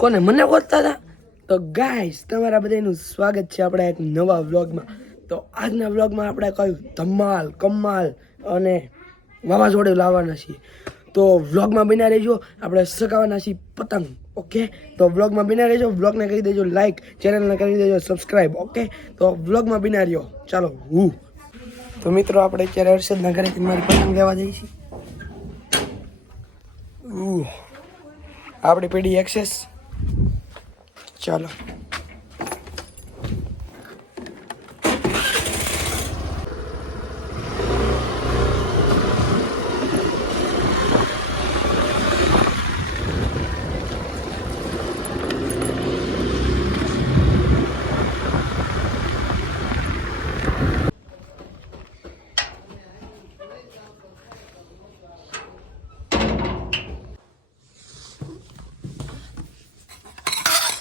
કોને? મને ગોતતા હતા તો ગાઈસ તમારા બધાનું સ્વાગત છે આપણા એક નવા વ્લોગમાં. તો આજના વ્લોગમાં આપણે કહ્યું ધમાલ, કમાલ અને વાવાઝોડું લાવવાના છીએ. તો વ્લોગમાં બિના રહેજો, આપણે સગાવાના છીએ પતંગ ઓકે તો વ્લોગમાં બિના રહેજો, વ્લોગને કરી દેજો લાઈક ચેનલને કરી દેજો સબસ્ક્રાઈબ ઓકે તો વ્લોગમાં બિના રહ્યો. ચાલો, હું. તો મિત્રો, આપણે અત્યારે હર્ષદના ઘરેથી મારી પતંગ લેવા જઈશું. આપણી પેઢી એક્સેસ ચાલો.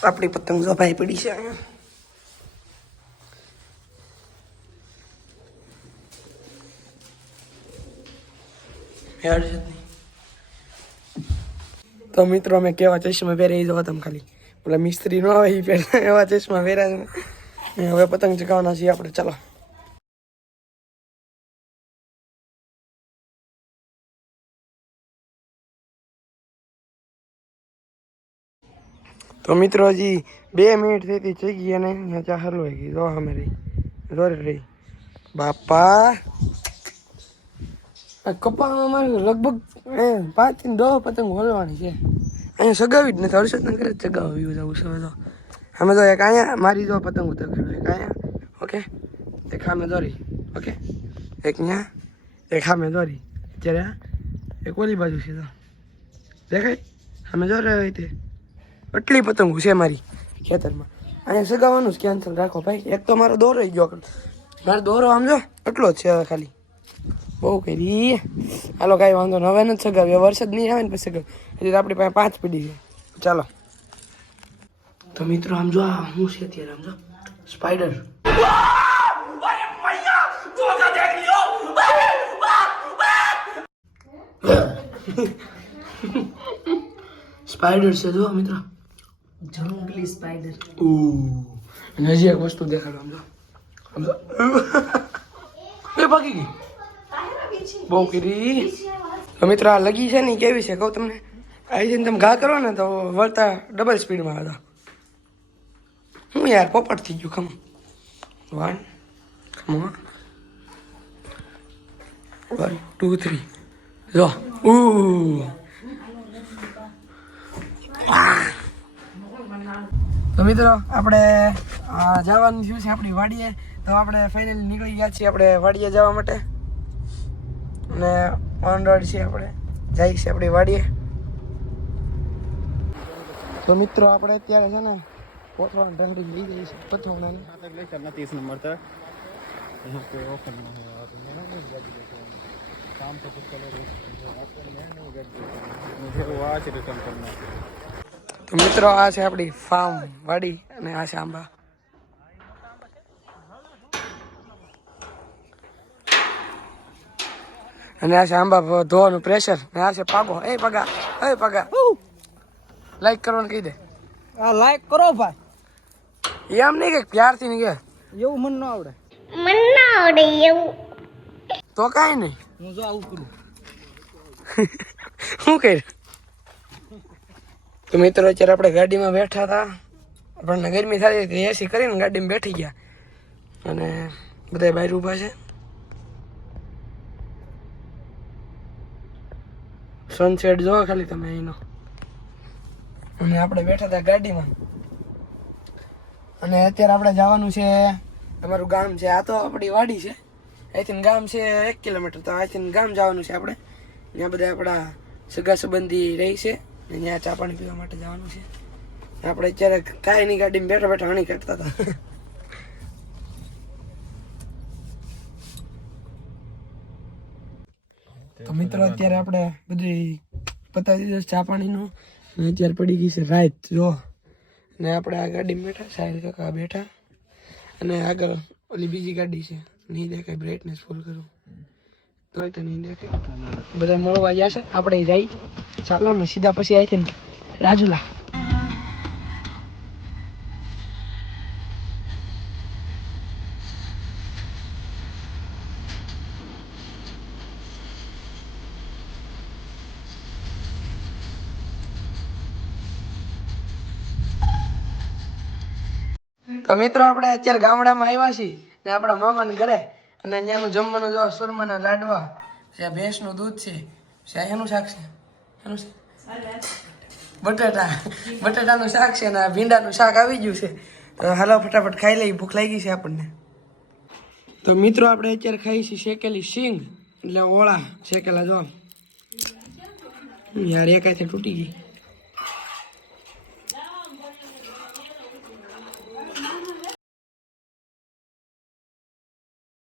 આપણી પતંગ સફાઈ પડી છે અહીંયા. યાર. તો મિત્રો, અમે કેવા ચશ્મા પહેરી જવા તમે ખાલી. પેલા મિસ્ત્રી નો આવે એ પહેલા એવા ચશ્મા પહેર્યા હવે પતંગ ચગાવવાના છીએ આપણે, ચાલો. તો મિત્રો હજી બે મિનિટ થઈ ગઈ અને અહીંયા ચા હલવાઈ ગઈ. જો અમે રહી. દોરી રહી. બાપા. કપાળમાં કપામાં મારે લગભગ પાંચથી દો પતંગ હોલવાની છે. અહીંયા સગાવી જ નથી. હર્ષદ કરે જ ચગાવી જવું છે તો. અમે તો એક અહીંયા મારી જો પતંગ ઉતરવી એક અહીંયા ઓકે? એક સામે દોરી ઓકે? એક અહીંયા એક સામે દોરી અત્યારે આ એક ઓલી બાજુ છે તો. દેખાય? સામે દોરે હોય તે. આટલી પતંગો છે મારી ખેતરમાં. અને સગાવાનું જ કેન્સલ રાખો ભાઈ? એક તો મારો દોરો ગયો મારો દોરો આમ જો, એટલો જ છે ખાલી. બહુ કરી. હાલો કાંઈ વાંધો નહીં. હવે નથી સગાવી વરસાદ નહીં આવે ને પછી સગાવ એટલે આપણી પાસે પાંચ પડી છે. ચાલો. તો મિત્રો, આમ જો હું છે અત્યારે, આમ જો. સ્પાઈડર. સ્પાઈડર છે જો મિત્રો. અને હજી એક વસ્તુ દેખાડો આમ જો આમ જો એ ભાગી ગઈ બહુ કરી મિત્રો આ લગી છે ને કેવી છે કહું તમને આવી છે ને તમે ઘા કરો ને તો વળતા ડબલ સ્પીડમાં હતા હું યાર પોપટ થઈ ગયું ખમ વન ખમ વન ટુ થ્રી જો ઉ તો મિત્રો આપણે આ જવાનું થયું છે આપણી વાડીએ તો આપણે ફાઇનલી નીકળી ગયા છીએ આપણે વાડીએ જવા માટે અને ઓન રોડ છે આપણે જઈએ છીએ આપણી વાડીએ તો મિત્રો આપણે અત્યારે છે ને પોથવાણ ઢંઢી લઈ જઈએ છીએ પોથવાણાની तीस नंबर तक यहाँ पे ऑफर में है और मैं नहीं गाड़ी लेके आऊँगा। शाम को कुछ कलर ऑफर में है नहीं गाड़ी लेके आऊँगा। मुझे वो आज रिटर्न करना है તો મિત્રો આ છે આપણી ફાર્મ વાડી અને આ છે આંબા. અને આ છે આંબા ધોવાનું પ્રેશર અને આ છે પાગો એ પગા એ પગા. લાઈક કરવાનું કહી દે. આ લાઈક કરો ભાઈ. એમ નહીં કે પ્યારથી નહીં કે. એવું મન ન આવડે. મન ના એવું. તો કાંઈ નહીં. હું જો આવું કરું. શું કર્યું? તો મિત્રો, અત્યારે આપણે ગાડીમાં બેઠા હતા. આપણને ગરમી થતી હતી એસી કરીને ગાડીમાં બેઠી ગયા. અને બધા બહાર ઊભા છે. સનસેટ જોવો ખાલી તમે એનો અને આપણે બેઠા હતા ગાડીમાં. અને અત્યારે આપણે જવાનું છે, અમારું ગામ છે, આ તો આપણી વાડી છે. અહીંથી ગામ છે એક કિલોમીટર, તો અહીંથી ગામ જવાનું છે આપણે. ત્યાં બધા આપણા સગા સંબંધી રહી છે. ત્યાં ચા પાણી પીવા માટે જવાનું છે. આપણે અત્યારે કાંઈ ની ગાડીમાં બેઠા બેઠા હણી કાઢતા હતા. તો મિત્રો અત્યારે આપણે બધી પતાવી દીધું ચા પાણીનું. અને અત્યારે પડી ગઈ છે રાત જો. ને આપણે આ ગાડીમાં બેઠા સાહેબ કાકા બેઠા. અને આગળ ઓલી બીજી ગાડી છે. નહીં દેખાય બ્રાઇટનેસ ફૂલ કરું. તો તો નહીં દેખાય. બધા મળવા ગયા છે. આપણે જઈ ચાલો ને, સીધા પછી આવી ને રાજુલા. તો મિત્રો, આપણે અત્યારે ગામડામાં આવ્યા છીએ ને આપણા મામાને ઘરે. અને ત્યાંનું જમવાનું જો, સુરમાના લાડવા. છે ભેંસનું દૂધ છે એનું શાક છે. બટાટા. બટાટાનું શાક છે ને આ ભીંડાનું શાક આવી ગયું છે. તો હાલો ફટાફટ ખાઈ લઈ ભૂખ લાગી છે આપણને. તો મિત્રો, આપણે અત્યારે ખાઈ છીએ શેકેલી સિંગ એટલે ઓળા. શેકેલા જો યાર એકાય તૂટી ગઈ.